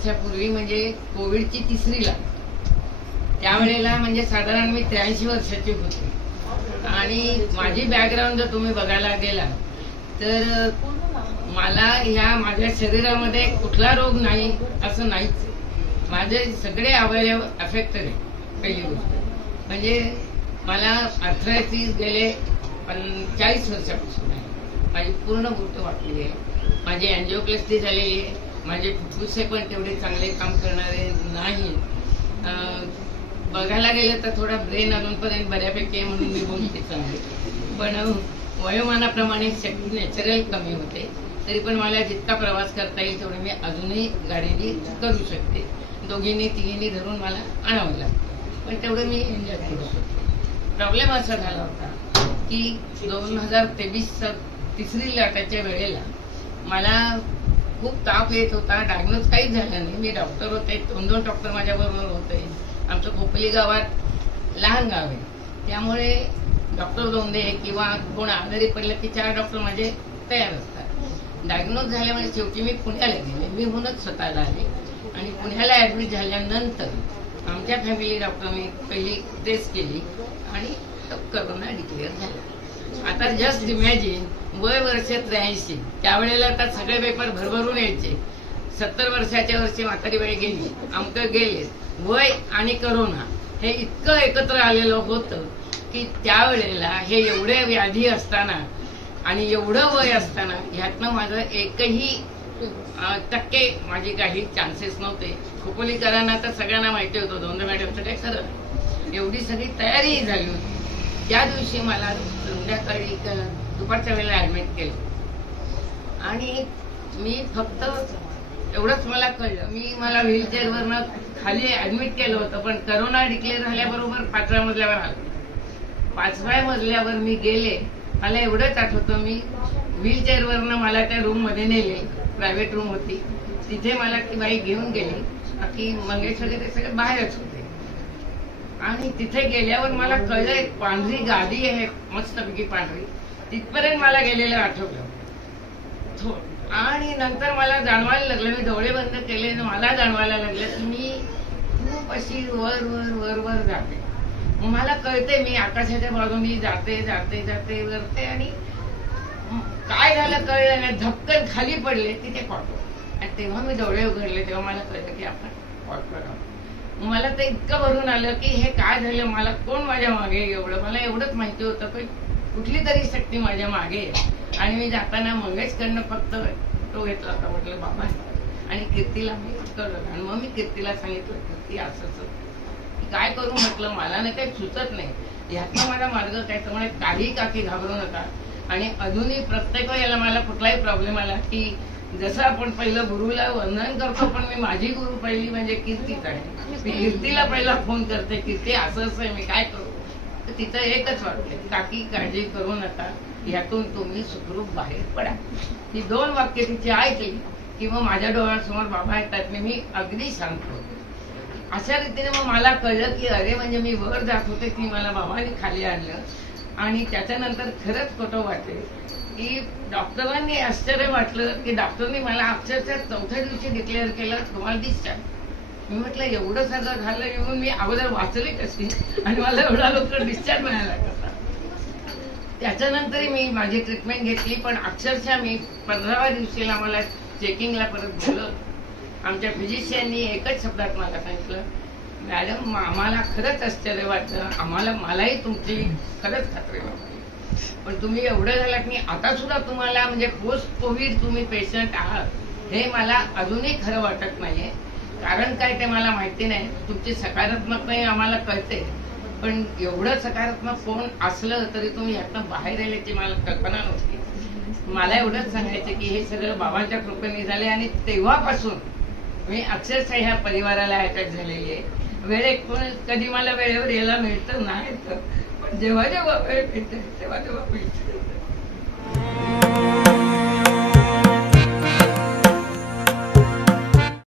वर्षापूर्वी म्हणजे कोविडची तिसरी लाट, त्यावेळेला म्हणजे साधारण मी 83 वर्षाची होते आणि माझी बॅकग्राऊंड जर तुम्ही बघायला गेला तर मला ह्या माझ्या शरीरामध्ये कुठला रोग नाही असं नाहीच. माझे सगळे अवयव अफेक्टेड आहे. पहिली गोष्ट म्हणजे मला आर्थरायटिस गेले 40 वर्षापासून आहे. माझी पूर्ण बोट वाटलेली आहे. माझी अँजिओप्लास्टी झालेली आहे. माझे फुफ्फुसे पण तेवढे चांगले काम करणारे नाही. बघायला गेलं तर थोडा ब्रेन अजूनपर्यंत बऱ्यापैकी आहे म्हणून मी बोलते चांगले, पण वयोमानाप्रमाणे शक्ती नॅचरल कमी होते. तरी पण मला जितका प्रवास करता येईल तेवढे मी अजूनही गाडीने करू शकते. दोघींनी तिघींनी धरून मला आणावं लागतं, पण तेवढं मी एन्जॉय करू शकते. प्रॉब्लेम असा झाला होता की 2023 तिसरी लाटाच्या वेळेला मला खूप ताप येत होता. डायग्नोज काहीच झालं नाही. मी डॉक्टर होते, 2 डॉक्टर माझ्याबरोबर होते. आमचं खोपली गावात लहान गाव आहे, त्यामुळे डॉक्टर दोंदे किंवा कोण आजारी पडलं की 4 डॉक्टर माझे तयार असतात. डायग्नोज झाल्यामुळे शेवटी मी पुण्याला गेले. मी होऊनच स्वतःला आले आणि पुण्याला ऍडमिट झाल्यानंतर आमच्या फॅमिली डॉक्टरने पहिली टेस्ट केली आणि करोना डिक्लेअर झाला. आता जस्ट इमॅजिन, वय वर्ष 83, त्यावेळेला आता सगळे पेपर भरभरून यायचे. 70 वर्षाच्या वर्षी म्हातारी बाई गेली, आमकं गेले, वय आणि करोना हे इतकं एकत्र आलेलं होतं की त्यावेळेला हे एवढे व्याधी असताना आणि एवढं वय असताना ह्यातनं माझं एकही टक्के माझे काही चान्सेस नव्हते. खोपोलीकरांना तर सगळ्यांना माहिती होतं, दोंदे मॅडमचं काय खरं, एवढी सगळी तयारी झाली होती. त्या दिवशी मला संध्याकाळी दुपारच्या वेळेला ऍडमिट केलं आणि मी फक्त एवढंच मला कळलं, मला व्हीलचेअरवरनं खाली ऍडमिट केलं होतं, पण करोना डिक्लेअर झाल्याबरोबर 5व्या मजल्यावर आलो. 5व्या मजल्यावर मी गेले. मला एवढंच आठवतं, मी व्हीलचेअरवरनं मला त्या रूम मध्ये नेले. प्रायव्हेट रूम होती, तिथे मला ती बाई घेऊन गेली. बाकी मंगेश वगैरे सगळे बाहेरच होते आणि तिथे गेल्यावर मला कळलं एक पांढरी गादी आहे, मस्तपैकी पांढरी, तिथपर्यंत मला गेलेलं आठवलं. आणि नंतर मला जाणवायला लागलं, मी डोळे बंद केले, मला जाणवायला लागलं की मी खूप अशी वर वर वर वर जाते. मला कळते मी आकाशाच्या बाजूनी जाते जाते जाते वरते आणि काय झालं कळलं नाही, धपकन खाली पडले तिथे कॉटवर. आणि तेव्हा मी डोळे उघडले तेव्हा मला कळलं की आपण कॉटवर आहोत. मला ते इतकं भरून आलं की हे काय झालं, मला कोण माझ्या मागे एवढं, मला एवढंच माहिती होतं की कुठली तरी शक्ती माझ्या मागे आहे. आणि मी जाताना मंगेशकडनं फक्त तो घेतला होता, म्हटलं बाबा, आणि कीर्तीला मी कळलं. आणि मग मी कीर्तीला सांगितलं, कीर्ती असंच काय करू म्हटलं, मला ना काही सुचत नाही, ह्यातनं माझा मार्ग काय. त्यामुळे काही काकी घाबरू नका. आणि अजूनही प्रत्येक वेळेला मला कुठलाही प्रॉब्लेम आला की जसं आपण पहिलं गुरुला वंदन करतो, पण मी माझी गुरु पहिली म्हणजे कीर्तीच आहे. मी कीर्तीला पहिला फोन करते, कीर्ती असं असं आहे, मी काय करू. तर तिचं एकच वाटतं, काकी काळजी करू नका, यातून तुम्ही सुखरूप बाहेर पडा. ही 2 वाक्य तिची ऐकली किंवा माझ्या डोळ्यासमोर बाबा येतात, मी अगदी शांत होते. अशा रीतीने मग मला कळलं की अरे म्हणजे मी वर जात होते की मला बाबांनी खाली आणलं. आणि त्याच्यानंतर खरंच खोटं वाटेल की डॉक्टरांनी आश्चर्य वाटलं की डॉक्टरनी मला अक्षरशः 4थ्या दिवशी डिक्लेअर केलं तुम्हाला डिस्चार्ज. मी म्हटलं एवढं सगळं झालं येऊन मी अगोदर वाचले कशी आणि मला एवढा लवकर डिस्चार्ज मिळाला कसा. त्याच्यानंतर मी माझी ट्रीटमेंट घेतली, पण अक्षरशः मी 15व्या दिवशीला मला चेकिंगला परत बोलवलं. आमच्या फिजिशियननी एकच शब्दात मला सांगितलं, मॅडम आम्हाला खरंच आश्चर्य वाटलं, मलाही तुमची खरंच खात्री वाटली, पण तुम्ही एवढं झालं की आता सुद्धा तुम्हाला म्हणजे पोस्ट कोविड तुम्ही पेशंट आहात हे मला अजूनही खरं वाटत नाहीये. कारण काय ते मला माहिती नाही. तुमची सकारात्मक नाही आम्हाला कळते, पण एवढं सकारात्मक कोण असलं तरी तुम्ही यातनं बाहेर आल्याची मला कल्पना नव्हती. मला एवढंच सांगायचं की हे सगळं बाबांच्या कृपेने झाले. आणि तेव्हापासून मी अक्षरशः ह्या परिवाराला अटॅच झालेली आहे. कधी मला वेळेवर यायला मिळतं नाही, पण जेव्हा जेव्हा वेळ मिळते तेव्हा तेव्हा मिळते.